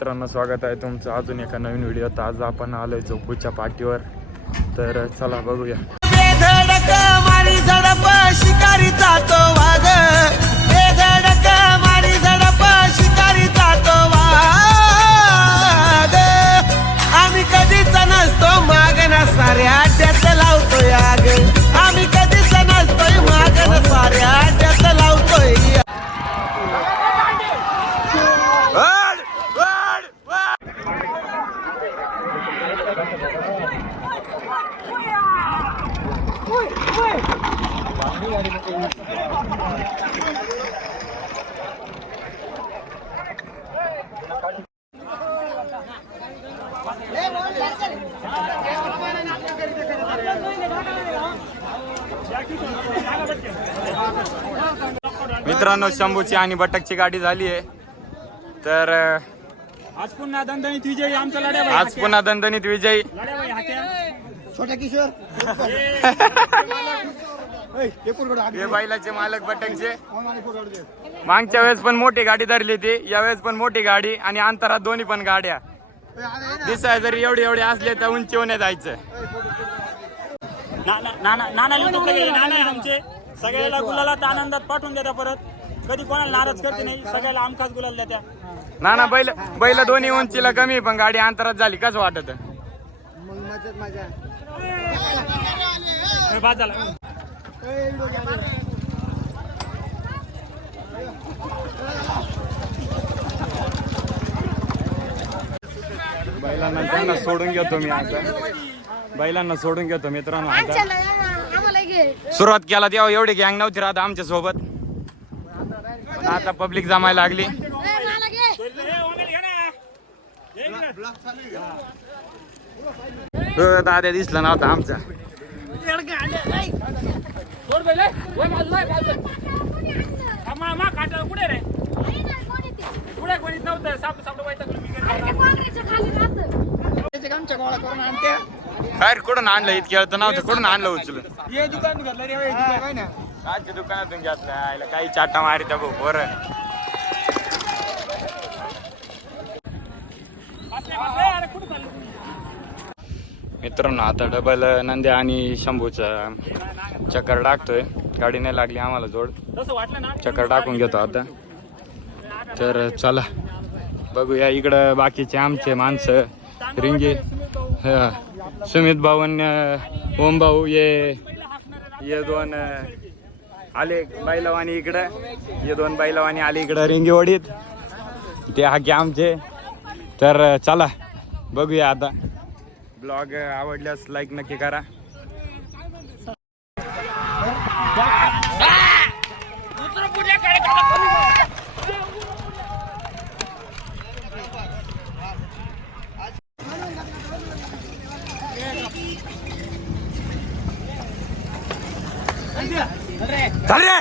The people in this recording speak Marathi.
मित्रांनो, स्वागत आहे तुमचं अजून एका नवीन व्हिडिओत. आज आपण आलोय चौपूच्या पाठीवर, तर चला बघूया. शिकारीचा तो वाघ, मारी झडप शिकारीचा तो वाघ. आम्ही कधीच नसतो मागणं साऱ्या अड्ड्यात लावतोय आग. आम्ही कधीच नसतोय मागणं साऱ्या अड्ड्यात लावतोय. मित्रांनो, शंभूची आणि बटकची गाडी झाली आहे. तर आज पुन्हा दणदणीत विजयी आमचा लढ्या. आज पुन्हा दणदणीत विजयी छोटा किशोर हे बैलाचे मालक बटकचे. मागच्या वेळेस पण मोठी गाडी धरली ती, यावेळेस पण मोठी गाडी आणि अंतरात दोन्ही पण गाड्या. दिसाय जरी एवढे एवढे असले तर उंची होणे जायचं. नाना आमचे सगळ्याला गुलालात आनंदात पाठवून देता. परत कधी कोणाला नाराज करते नाही, सगळ्याला आमकाच गुलाल देत्या. नाना बैल दोन्ही उंचीला कमी पण गाडी अंतरात झाली. कसं वाटत? बैलांना त्यांना सोडून घेतो मी आता. बैलांना सोडून घेतो मित्रांनो. आता सुरुवात केला तेव्हा एवढी गँग नव्हती राहत आमच्या सोबत. आता पब्लिक जमायला लागली. दादा दिसला नव्हता आमचा. काय कुठून आणलं? इतके वेळ तर नव्हतं. कुठून आणलं उचलून? कालच्या दुकानातून घेतलं. काही चाटा मारी त्या भाऊ. मित्रांनो, आता डबल नंद्या आणि शंभूचा चक्कर टाकतोय. गाडी नाही लागली आम्हाला जोड. चक्कर टाकून घेतो आता. तर चला बघूया. इकडं बाकीचे आमचे माणसं रिंगे, सुमित भाऊ आणि ओम भाऊ ये दोन आले बैलवानी इकडं. ये दोन बैलवानी आले इकडं रिंगेवाडीत. ते हाके आमचे. तर चला बघूया आता. ब्लॉग आवडल्यास लाईक नक्की करा. चल रे.